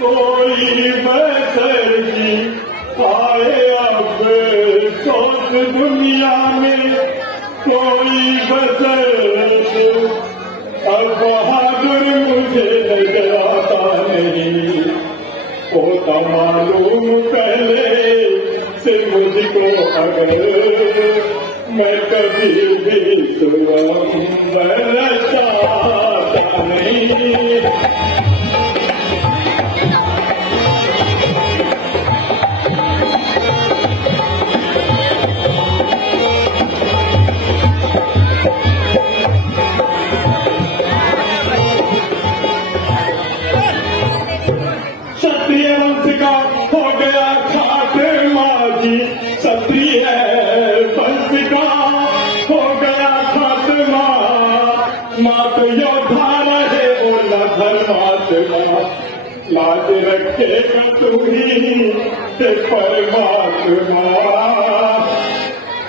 कोई बसरगी आए अब सोच दुनिया में, कोई बसर अब बहादुर मुझे नजर आता नहीं, होता मालूम पहले से मुझको अगर मैं कभी भी स्वयं चाहता नहीं। क्षत्रिय वंश का हो गया खात्मा जी, क्षत्रिय वंश का हो गया खात्मा, मात योद्धा रहे वो न धर्मात्मा, लाज रखेगा तू ही ते परमात्मा,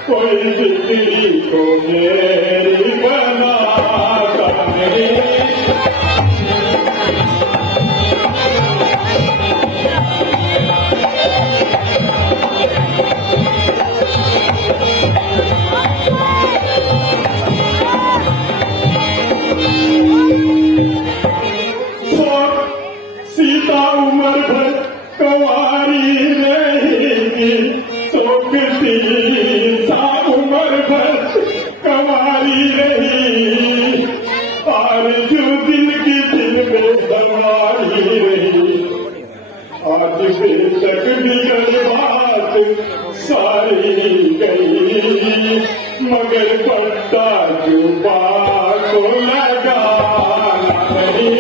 कोई बिजली को मेरी बनाता नहीं। सीता उम्र भर कंवारी रहेगी, सीता उम्र भर कंवारी रही, आरज़ू दिन की दिन में संवारी रही, आज बेशक बिगड़ बात सारी गई, मगर पट्टा जुबा को लगाना नहीं।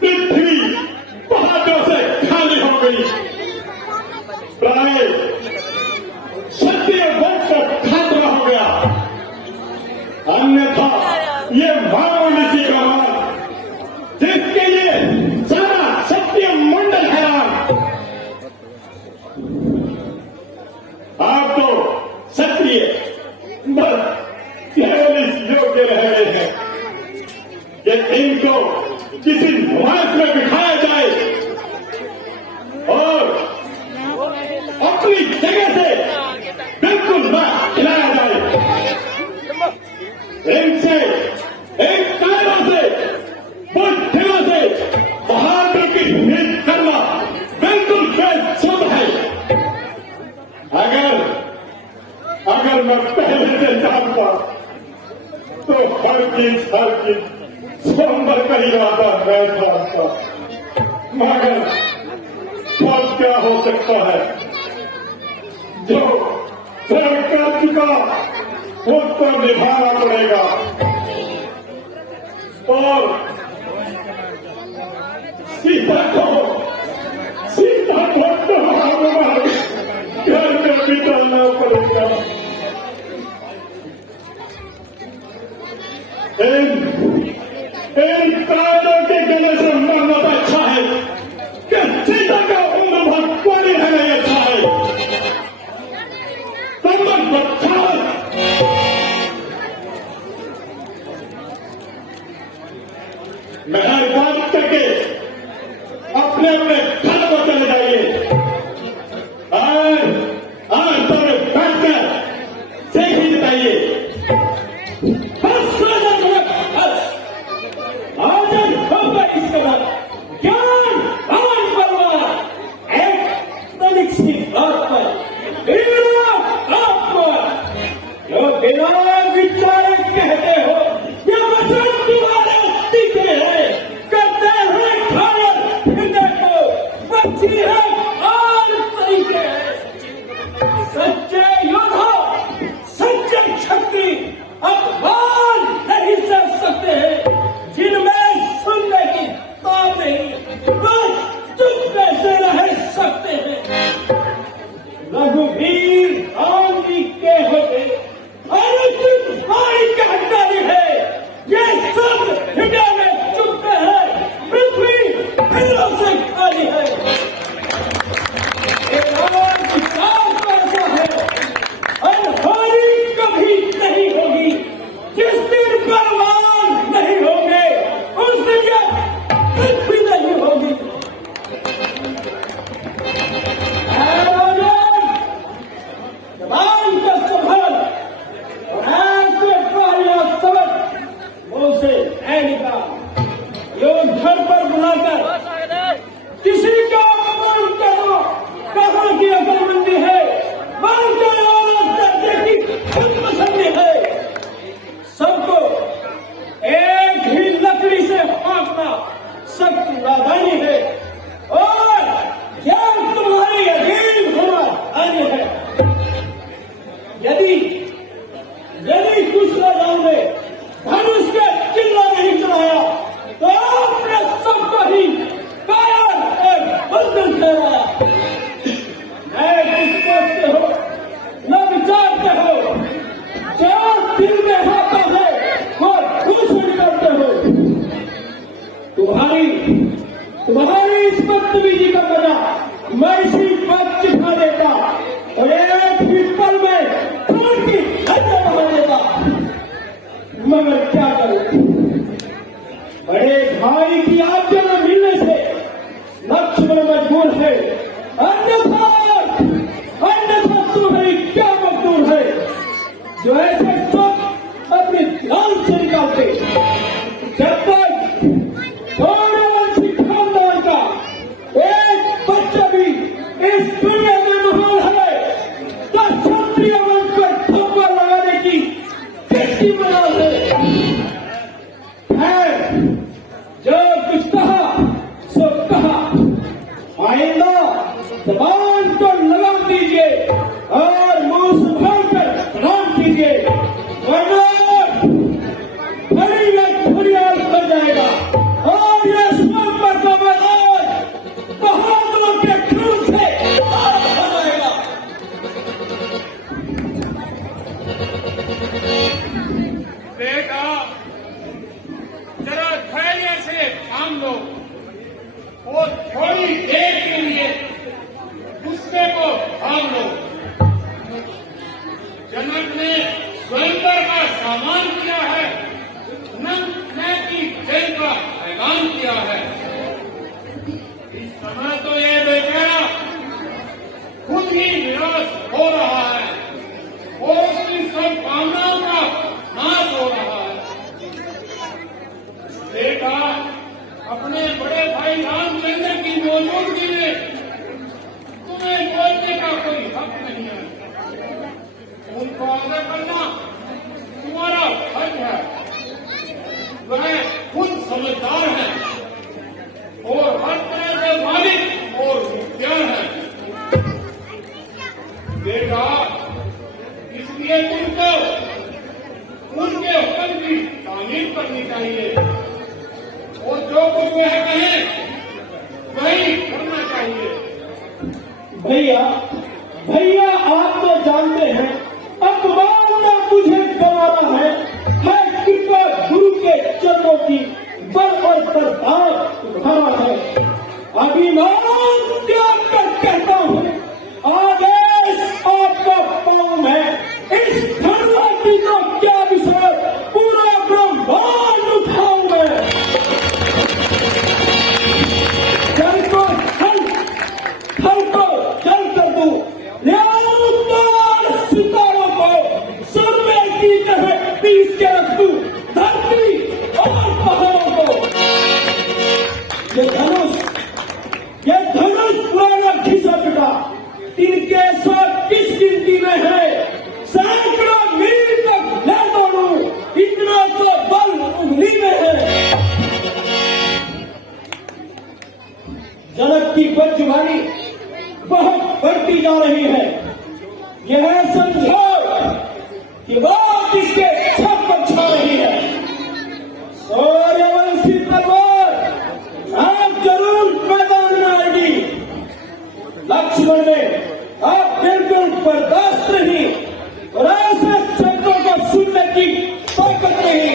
पृथ्वी पहाड़ों से खाली हो गई, प्राय क्षत्रिय वंश का खात्मा हो गया, अन्यथा ये मानव ऋषि का मान, जिसके लिए सारा क्षत्रिय मंडल हैरान। आप तो क्षत्रिय बस केवल इस योग्य रह गए हैं कि इनको किसी नुमाइश में दिखाया जाए और अपनी जगह से बिल्कुल न खिलाया जाए, इनसे एक कायदा से बुद्धियों से बहादुर की नींद करना बिल्कुल बेशुद्ध है। अगर मैं पहले से जानता तो हर चीज स्वयंवर का इरादा मैं जानता, मगर फल क्या हो सकता है, जो फल कर चुका उसको निभाना पड़ेगा। और सीता को घर में बिताना पड़ेगा। इन कायदों के गले से मरना अच्छा है कि सीता का उम्र भर कोई रहना अच्छा है। मेहरबानी करके अपने अपने घर को चले जाइए और थोड़े बैठकर सही जिताइए। कहते हो ये वचन तुम्हारे तीखे हैं, करते हैं खायर फिरने को बच्ची है और तरीके हैं। सच्चे योद्धा सच्चे शक्ति अपमान नहीं कर सकते हैं, जिनमें सुनने की ताब नहीं, बस चुप कैसे रह सकते हैं। रघुवीर राम जी के होते है, ये सब हृदय में चुपते हैं, पृथ्वी फिरों से खाली है। मैं इसी वक्त चिखा देता और एक ही पल में खून की हत्या बहा देता। मगर क्या करूं, बड़े भाई की आज्ञा न मिलने से लक्ष्मण मजबूर है, अन्यथा तुम्हारी क्या मजबूर है जो ऐसे सब अपनी जान से निकालते। जब तक गौरवंशी खानदान का एक बच्चा भी इस दुनिया में महान है तो क्षत्रिय वंश पर ठप्पा लगाने की किसकी मजाल है? जो कुछ कहा सो कहा, आइंदा जबान को लगाम दीजिए और मुंह संभाल कर प्रणाम कीजिए, वरना फरियाद कर जाएगा और यह स्वयं का मैदान बहादुरों के खून से साफ हो जाएगा। बेटा, जरा धैर्य से थाम लो और थोड़ी देर के लिए गुस्से को थाम लो। जनक ने स्वयंवर का सामान किया है, नंद की जय का ऐलान किया है। इस समय तो यह बेचारा खुद ही निराश हो रहा है और उसकी सब कामनाओं का नाश हो रहा है। बेटा, अपने बड़े भाई रामचंद्र की मौजूदगी में तुम्हें बोलने का कोई हक नहीं है। उनको आदर करना तुम्हारा फर्ज है। वह खुद समझदार है और हर तरह से मालिक और मुख्तियार है। बेटा, इसलिए तुमको उनके हुक्म की तामील करनी चाहिए और जो कुछ वह कहें वही करना चाहिए। भैया आप तो जानते हैं अपमान ना मुझे गवाना है। मैं कृपा गुरु के चरणों की बल और बर्दाश्त तुम्हारा है। अभिमान त्याग कर कहता हूँ, आदेश आपका पाँव है। इस धरवा की तो क्या विषय, पूरा ब्रह्मांड उठाऊं मैं। जल को जल कर दूं, ले आऊं तार सितारों को सर में की तरह पीस के रख दूं धरती और पहाड़ों को। ये धनुष पुराना घिसा पिटा, इनके साथ किस गिनती में है? सैकड़ों मील तक ले दौड़ूं, इतना तो बल उंगली में है। जनक की बदजुबानी बहुत बढ़ती जा रही है। यह समझो कि बात इसके छत पर छा रही है। सूर्यवंशी तलवार आप जरूर मैदान में आएगी। लक्ष्मण में आप बिल्कुल बर्दाश्त नहीं और ऐसे शब्दों को सुनने की ताकत नहीं।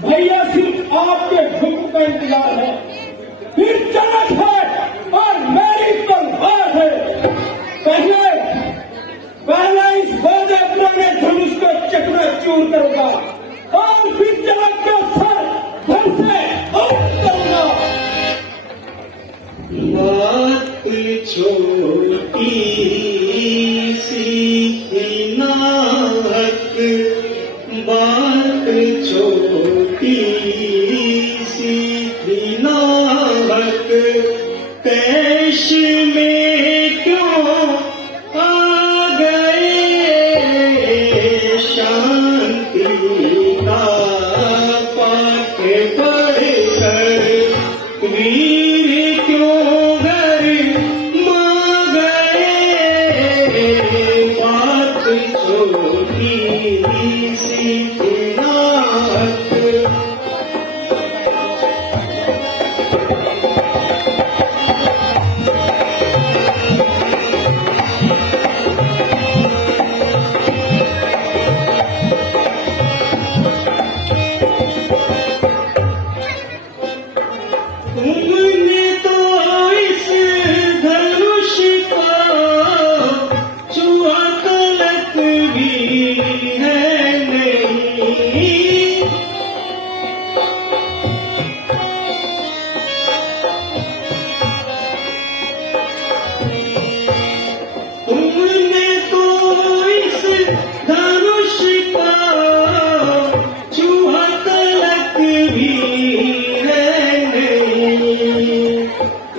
भैया सिर्फ आपके हुक्म का इंतजार है। फिर जनक है और मेरी तलवार है। पहले इस बड़े पुराने धनुष को चकनाचूर करूंगा और फिर जनक का सर धड़ से अलग करूंगा। बात छोटी सी नाहक, बात छोटी सी नाहक, कैश में क्यों आ गए? शांति का पाठ पढ़कर वीर क्यों घर मां गए? बात छोटी सी नाहक। तुमने तो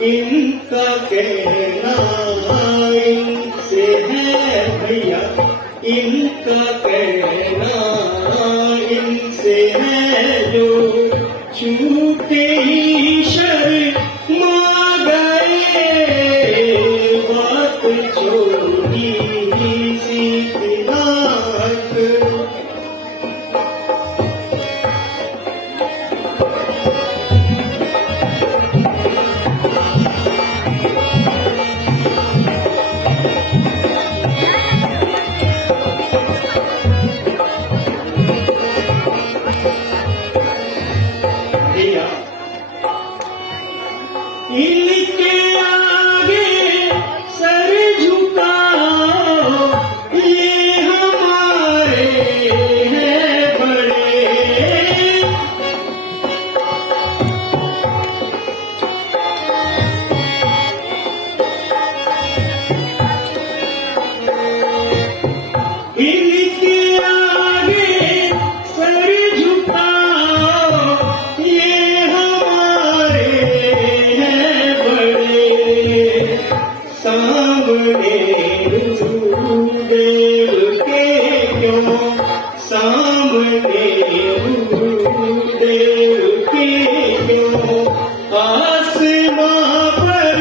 इनका कहना इनसे है भैया, इनका कहना इनसे है जो छूटे ही शर्मा गए, बात छोड़ी सी तिलाक। भैया इनके आगे सर झुकाओ, ये हमारे हैं बड़े। इनके आगे सर झुकाओ, ये हमारे हैं बड़े। सामने देव के क्यों, सामने देव के क्यों आसमां पर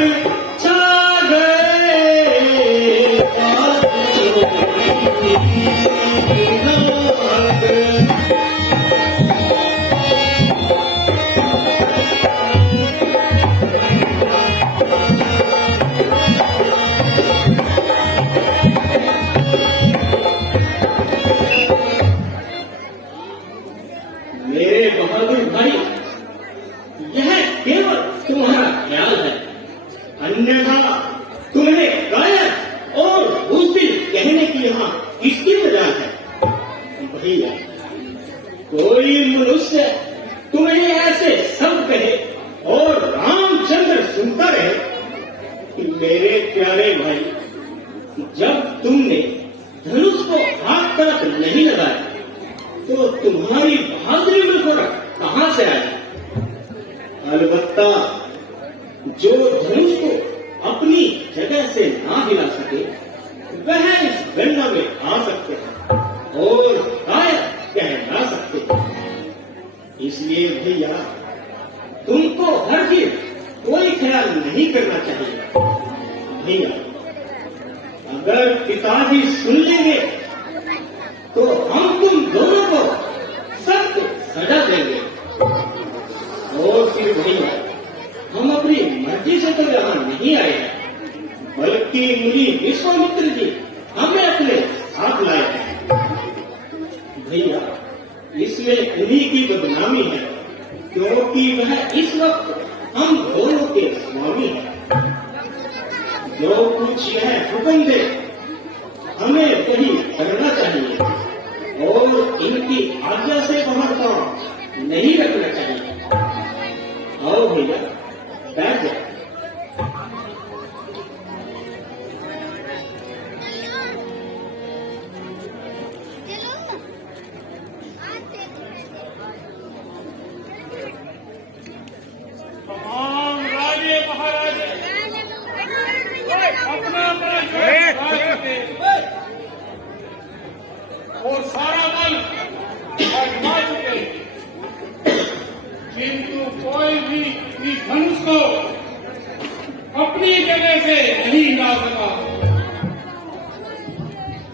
छा गए, बात छोड़ी सी नाक। मेरे बहादुर भाई, यह केवल तुम्हारा ख्याल है, अन्यथा तुम्हें गायब और बुज़दिल कहने की यहाँ किसकी मजाल है? भैया कोई मनुष्य तुम्हें ऐसे सब कहे और रामचंद्र सुनता रहे कि मेरे प्यारे भाई, जब तुमने धनुष को हाथ तरफ नहीं लगाया तो तुम्हारी बहादुरी में फर्क कहां से आया? अलबत्ता जो धनुष को अपनी जगह से ना हिला सके वह इस गणना में आ सकते हैं और गायब कहला सकते हैं। इसलिए भैया तुमको हर चीज कोई ख्याल नहीं करना चाहिए। भैया अगर पिताजी सुन लेंगे तो हम तुम दोनों को सख्त सजा देंगे, और फिर भैया हम अपनी मर्जी से तो यहाँ नहीं आए हैं, बल्कि मुनि विश्वामित्र जी हमें अपने साथ लाए हैं। भैया इसमें उन्हीं की बदनामी है, क्योंकि वह इस वक्त हम दोनों के स्वामी हैं। जो कुछ यह हुक्म दे हमें वही करना चाहिए और इनकी आज्ञा से बाहर काम नहीं रखना चाहिए। आओ भैया बैठ जाओ। तमाम राजे महाराजे अपना अपना और सारा बल आजमा चुके, किंतु कोई भी इस धनुष को अपनी जगह से नहीं ला सका।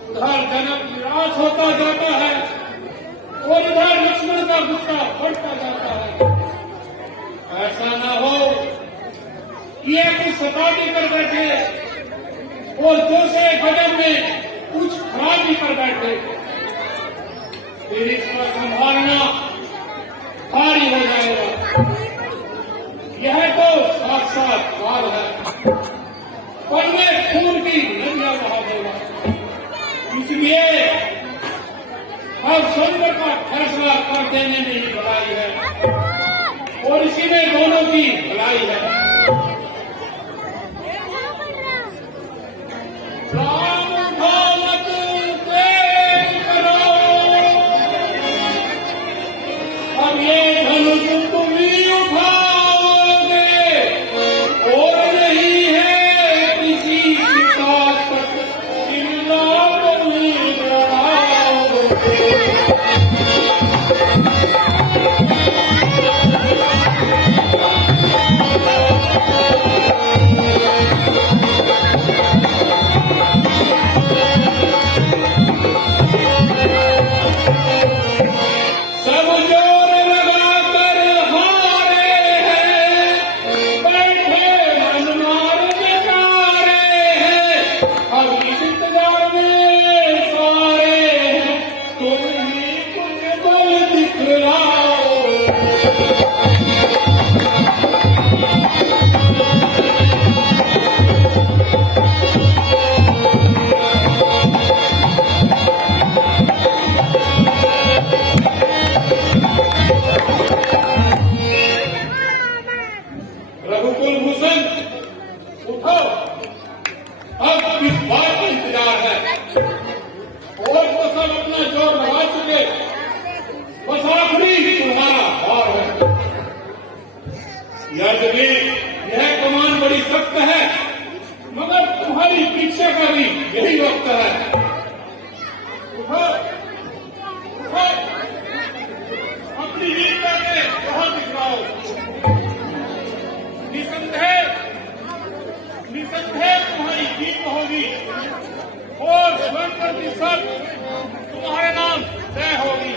उधर जनक निराश होता जाता है और इधर लक्ष्मण का गुस्सा बढ़ता जाता है। ऐसा ना हो कि ये कुछ सताती कर बैठे और दूसरे गजब में कुछ खराबी कर बैठे, फिर इसका संभालना भारी हो जाएगा। यह तो साक्षात काल है, पर मैं खून की नदियां बहा देगा। इसलिए अब स्वयं का फैसला कर देने में ही भलाई है और इसी में दोनों की भलाई है। राम मत तेज करो, अब ये धनुष तुम ही उठाओगे और उठो, अब किस बात का इंतजार है? और तो सब अपना जोर लगा चुके, बस आखिरी तुम्हारा हार है। यद्यपि यह कमान बड़ी सख्त है, मगर तुम्हारी परीक्षा का भी यही वक्त है। उठो, उठो, अपनी वीरता के वहां दिखलाओ। निसंदेह तुम्हारी जीत होगी और स्वर्ण प्रतिशत तुम्हारे नाम तय होगी।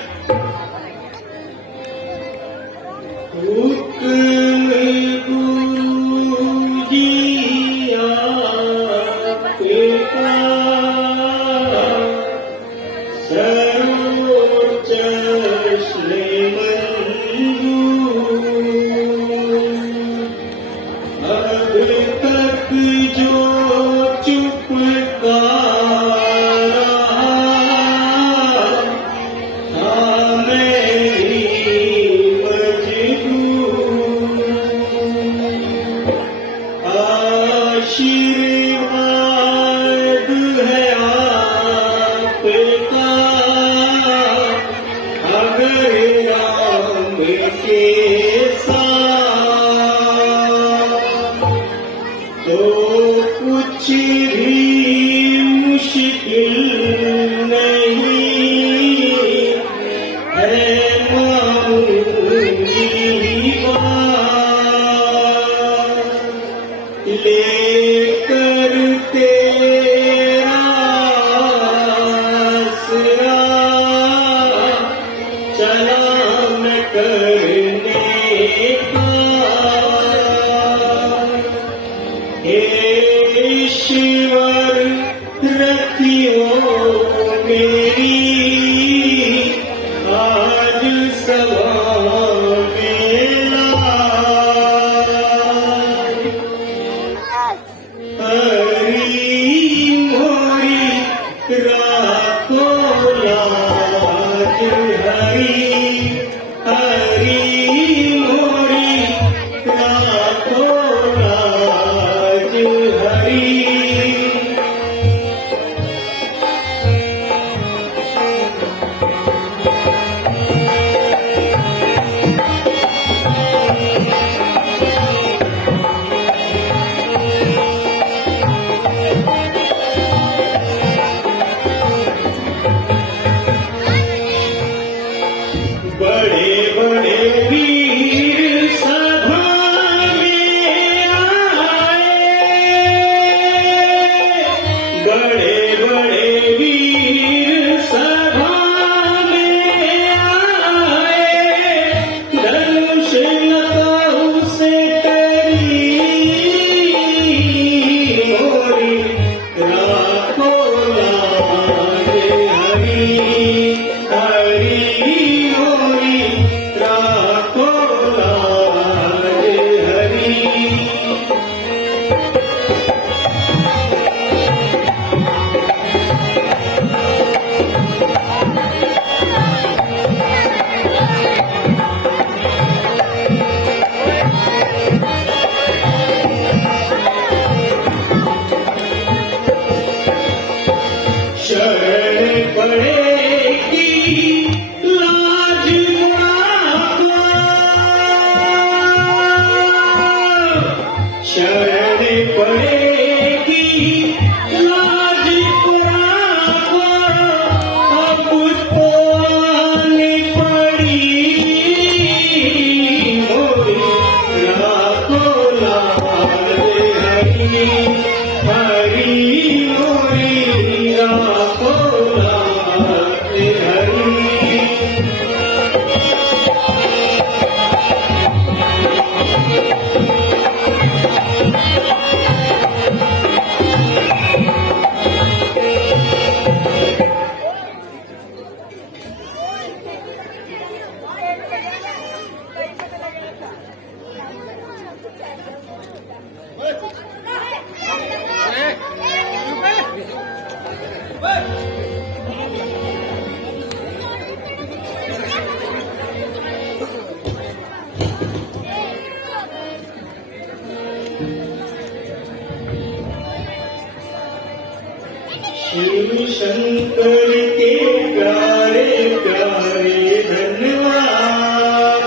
शिव शंकर के प्यारे प्यारे धन्यवाद।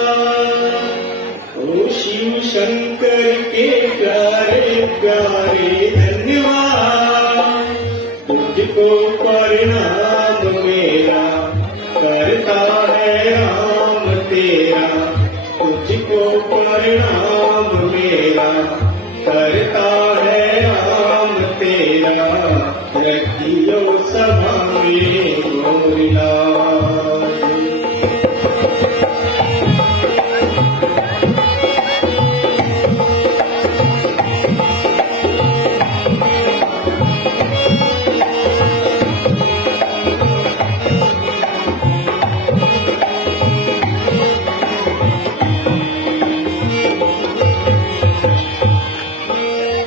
ओ शिव शंकर के प्यारे प्यारे धन्यवाद। तुझको प्रणाम मेरा करता है राम तेरा। तुझको प्रणाम मेरा करता है राम तेरा। रखियो सभा में मोरी लाज।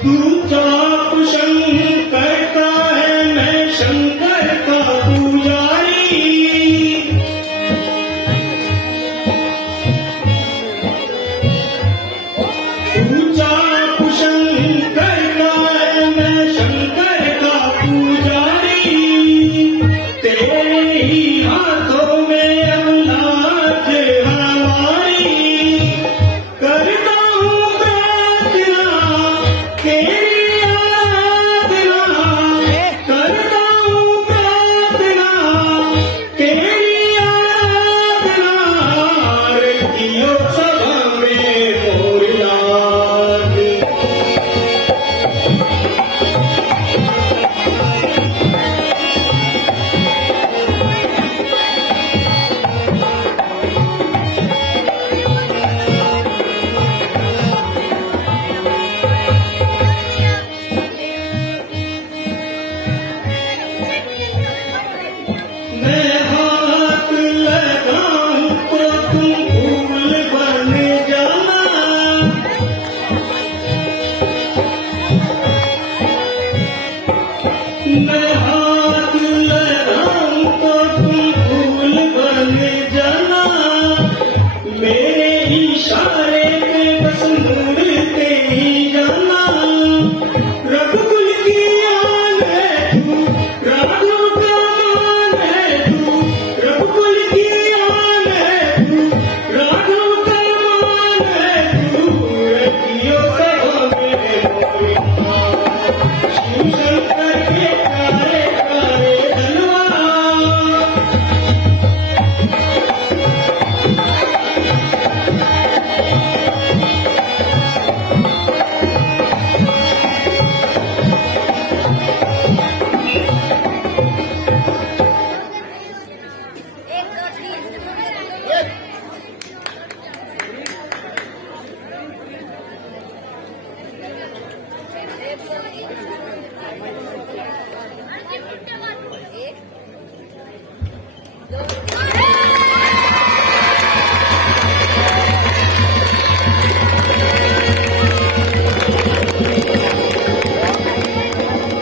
तू चाप शंकर का है मैं शंकर का पुजारी। तू चाप शंकर का है मैं शंकर का पुजारी। तेरे ही हाथों में अमलाज हमारी। करता हूँ प्रार्थना तेरी आराधना। करता हूँ प्रार्थना तेरी आराधना। रखियो सभा में मोरी लाज। मैं हाथ लगाऊं तो तुम फूल बन जाना। मैं हाथ लगाऊं तो तुम फूल बन जाना। मेरे इशारे पे बस मुड़ते ही जाना। रघुकुल की आन है तू, राघव का मान है तू। रघुकुल की आन है तू, राघव का मान है तू। रखियो सभा में मोरी लाज। शिव शंकर के प्यारे प्यारे धन्यवाद।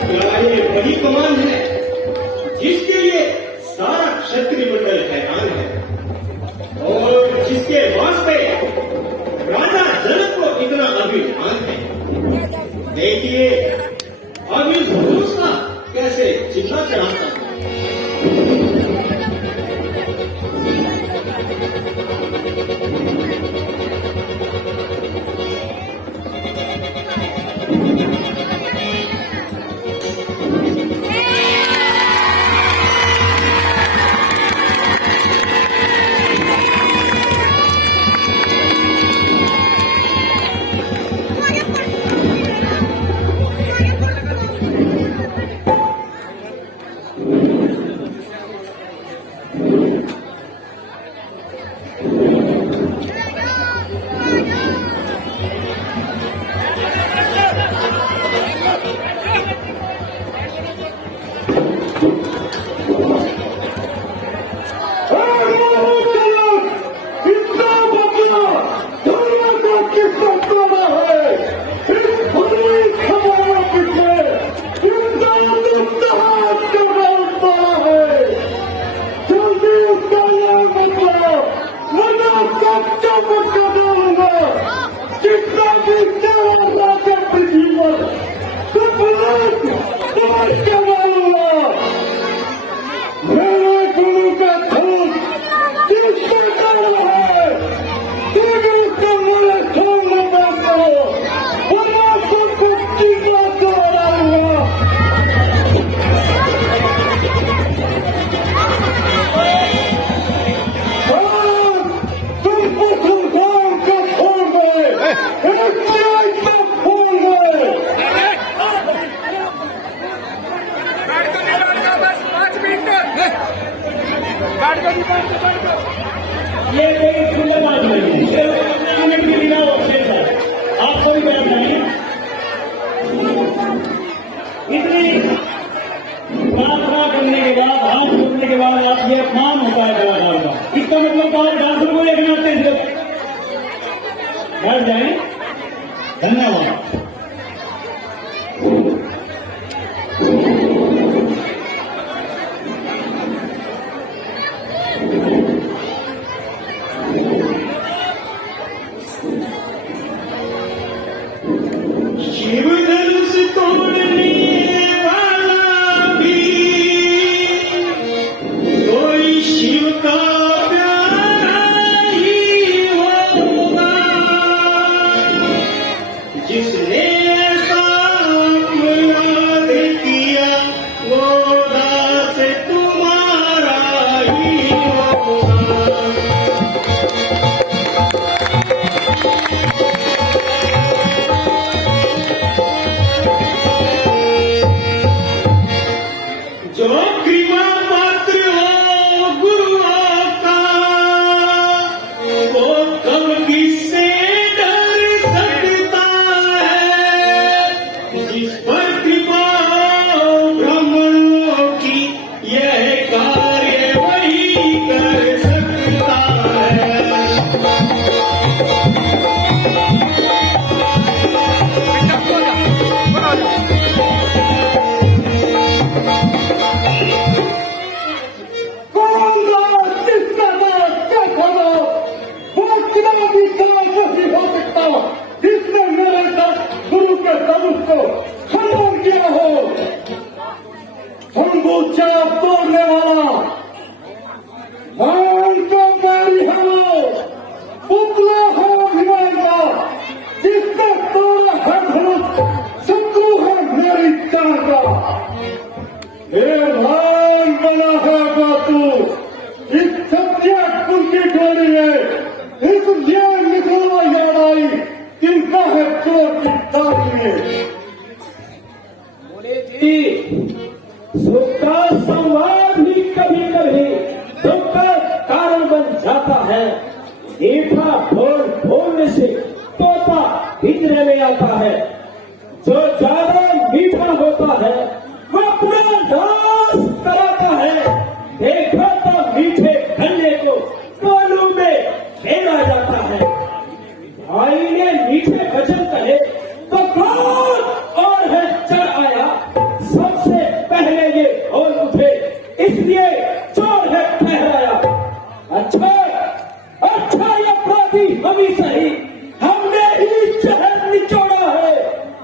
क्या ये वही कमान है जिसके लिए सारा क्षत्रिय मंडल हैरान है और जिसके वास्ते राजा जनक को इतना अभिमान है? देखिए अब इस धनुष का कैसे चिल्ला चढ़ाता है। ज्यादा मीठा होता है वो अपना नाश कराता है। देखो तो मीठे गन्ने को टोलू में फेरा जाता है। भाई ने मीठे वचन कहे तो कौन और है चढ़ आया। सबसे पहले ये बोल उठे इसलिए चोर है ठहराया। अच्छा अच्छा ये अपराधी हम ही सही, हमने ही जहर निचोड़ा है।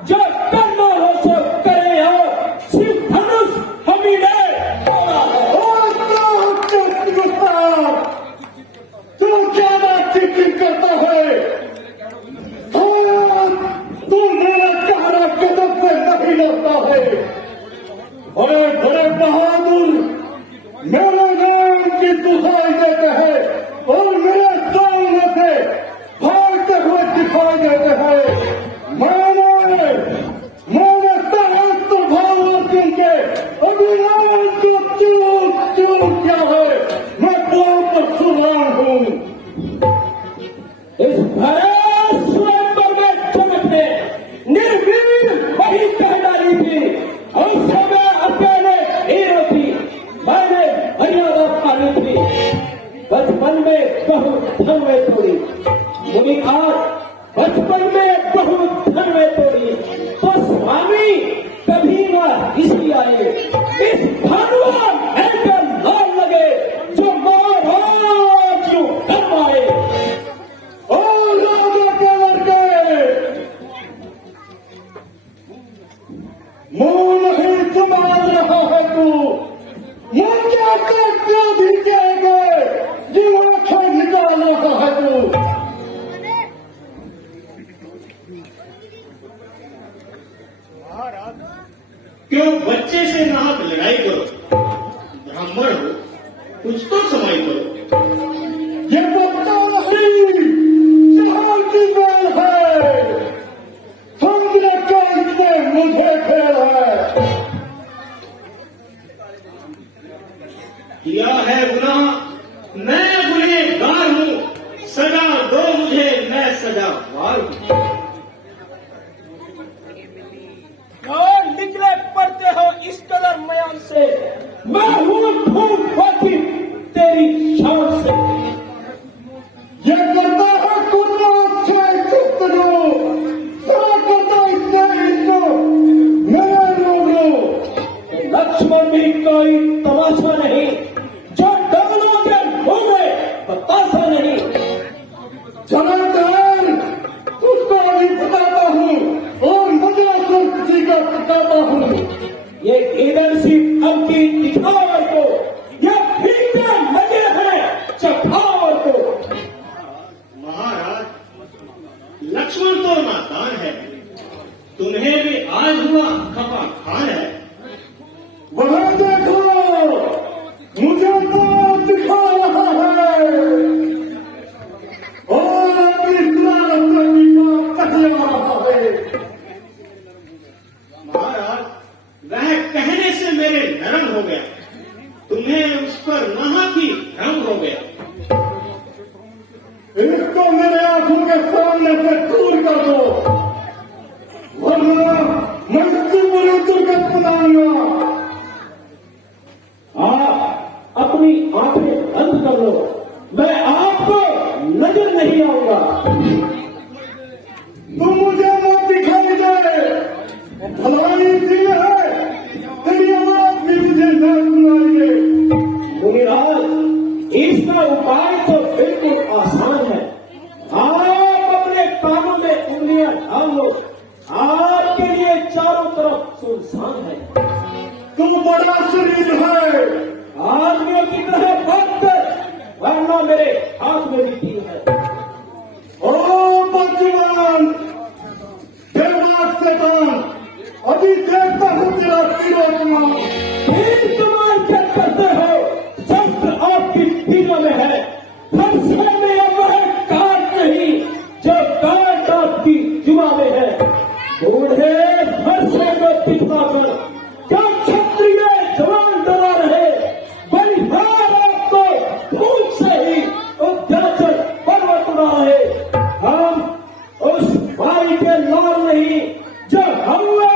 जो करना हो सो करे और सिर्फ धनुष हम ही ने तोड़ा है। तू क्या बात करता है? तू मेरा चारा कदम से नहीं लड़ता है। बड़े बड़े बहादुर मेरे नाम की दुहाई देते हैं और मेरे सामने से भागते हुए दिखाई देते हैं। मैंने साहस तो भाव अर्जुन के अभिमान को चूक किया है। मैं बहुत सुधार हूँ। इस भरे स्वयंवर में चमकने निर्वीर वही कह डाली थी। उस समय अकेले हीरो थी, मैंने मर्यादा पाली थी। बचपन में बहुत धन में तोड़ी मुनि आज बचपन में बहुत धन में तोड़ी। तो स्वामी कभी न इसी आए इस भगवान हैकर लाल लगे जो महाराज यूं करवाए। और राजा के लड़के मुंह नहीं संभाल रहा है तू। मुझे तो क्यों भी कहेंगे जो आंखें निकाल रहा है तू। क्यों बच्चे से नाक लड़ाई करो? ब्राह्मण हो कुछ तो समाई करो। ये बच्चा नहीं जहां की बात है। समझने का इसमें मुझे खेल है। किया है गुनाह मैं गुनहगार हूँ। सजा दो मुझे मैं सजावार हूँ। और निकले पड़ते हो इस कदर मयान से, मैं हूँ खूब बाकी तेरी शान से। ये करता है कुदरत से गुफ्तगू। क्या करता इससे इसको मेरे लोगों। लक्ष्मण भी कोई तमाशा नहीं जो डगलों के मुंह में बतासा नहीं। जनार्दन उसको अभी बताता हूँ और मजा को किसी का बताता हूँ। ये लीडरशिप अब की दिखावर को ये फीके लगे हैं चखावर को। महाराज लक्ष्मण तो नादान है, तुम्हें भी आज हुआ खपा खान है। वहां देखो मुझे तो दिखा रहा है और अपनी सुनारत का कहने रहा है। महाराज वह कहने से मेरे नरम हो गया, तुम्हें उस पर नहा की भ्रम हो गया। इसको मेरे आंखों के सामने से दूर कर दो वरना मैं तुम्हारी दुर्गत बनाऊंगा। आप अपनी आंखें बंद कर लो, मैं आपको नजर नहीं आऊंगा। तुम मुझे मत दिखाई दे। भलाई सी है तेरी आवाज भी मुझे न सुनाइए। मुनिराज इसका उपाय तो बिल्कुल आसान है। आप अपने कानों में उंगलियां डाल लो, आपके लिए चारों तरफ सुनसान है। तुम बड़ा शरीर है। आदमियों की तरह भक्त वरना मेरे हाथ में भी तीर है। ओ बच्चीवान देवनाथ से कौन अभी देखता हूँ तेरा तीरों तीर कमाल क्या करते हो? शस्त्र आपकी तीरों में है, फरसे में अब है काट नहीं जो काट आपकी जुआ में है। बूढ़े फरसे को पिछला कर क्या क्षत्रिय जवान डरा रहे, बलिहार आपको भूख से ही उद्याचल पर्वत उड़ा है। हम उस भाई के लाल नहीं जो हमला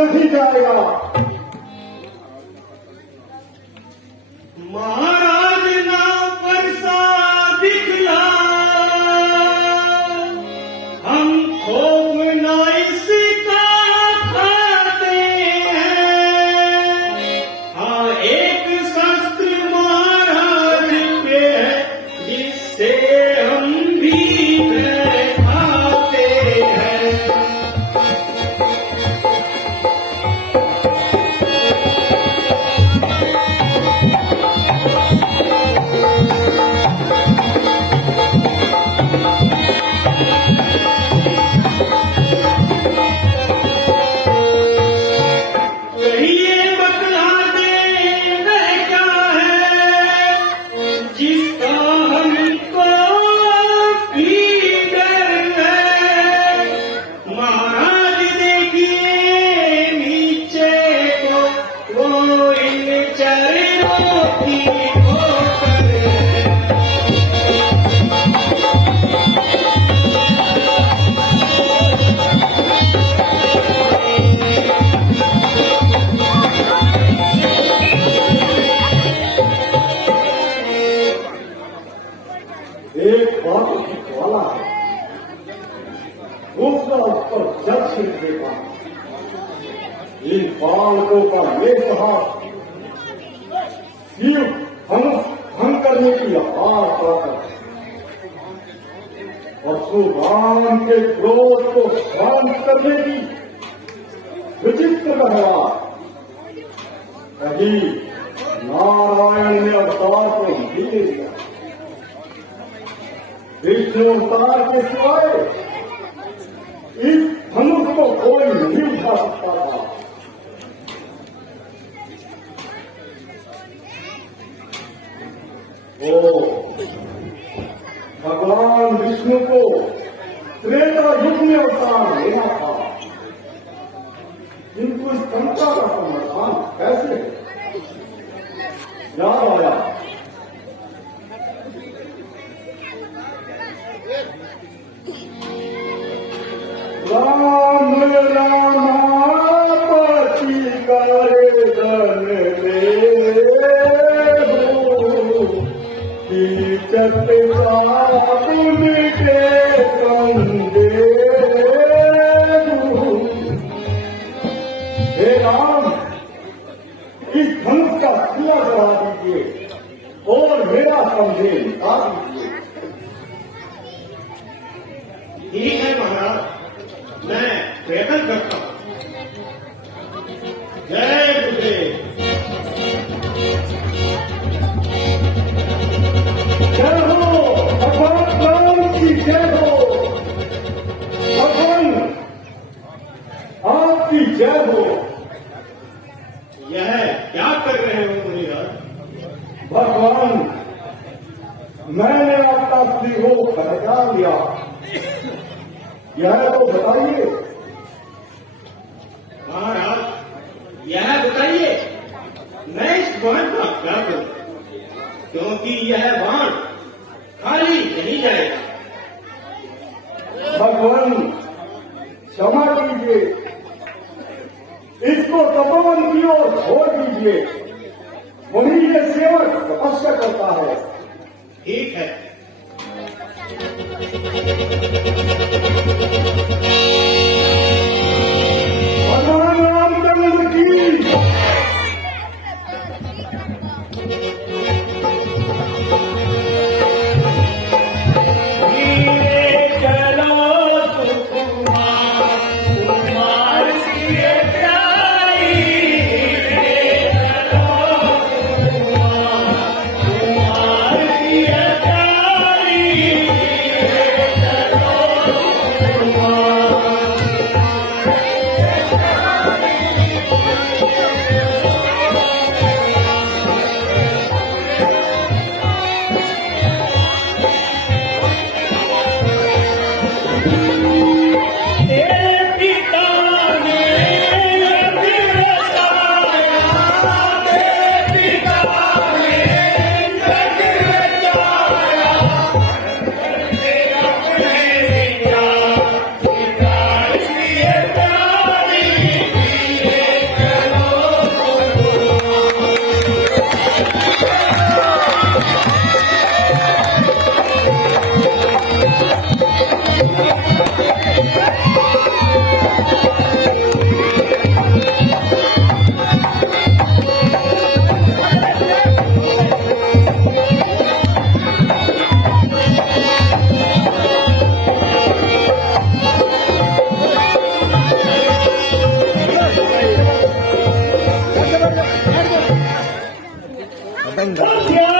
नहीं जाएगा। महाराज ना परसा दिखला, हम खोफ ना इसका खाते हैं। हाँ, एक शस्त्र महाराज पे है जिससे हम भी खाते हैं। ये बतला दे वह क्या है जिसका हमको भी डर है। महाराज देखिए नीचे को, वो इन चरणों की ठोकर है। एक बात वाला है, दूसरा उस पर जग छिड़ देगा। इन बालकों का ये साहस सिर्फ हम करने की आवाज पाकर परशुराम के क्रोध को शांत करने की विचित्र व्यवहार। कहीं नारायण ने अवतार को नहीं दिया, विष्णु अवतार के सिवाय इस धनुष को कोई नहीं उठा सकता था। ओ भगवान विष्णु को त्रेता युग में अवतार लेना था, किंतु इस शंका का समाधान कैसे याद आया। राम रामापति करे धन ले कीचक के संगे। हे राम, इस धनुष का सिया जला दीजिए और मेरा संदेह निकाल दीजिए। ठीक है महाराज, मैं प्रयत्न करता हूँ। जय गुरुदेव। जय हो भगवान राम की, जय हो भगवान आपकी, जय हो। यह क्या कर रहे हो मुनिराज? भगवान, मैंने आपका स्नेह पहचान लिया, यह तो बताइए। महाराज, यह बताइए मैं इस बाण का क्या करूं, क्योंकि यह बाण खाली नहीं जाएगा। भगवान क्षमा कीजिए, इसको तपोवन की ओर छोड़ दीजिए। वही ये सेवक तपस्या करता है। ठीक है। भगवान रामचंद्र की। सत्या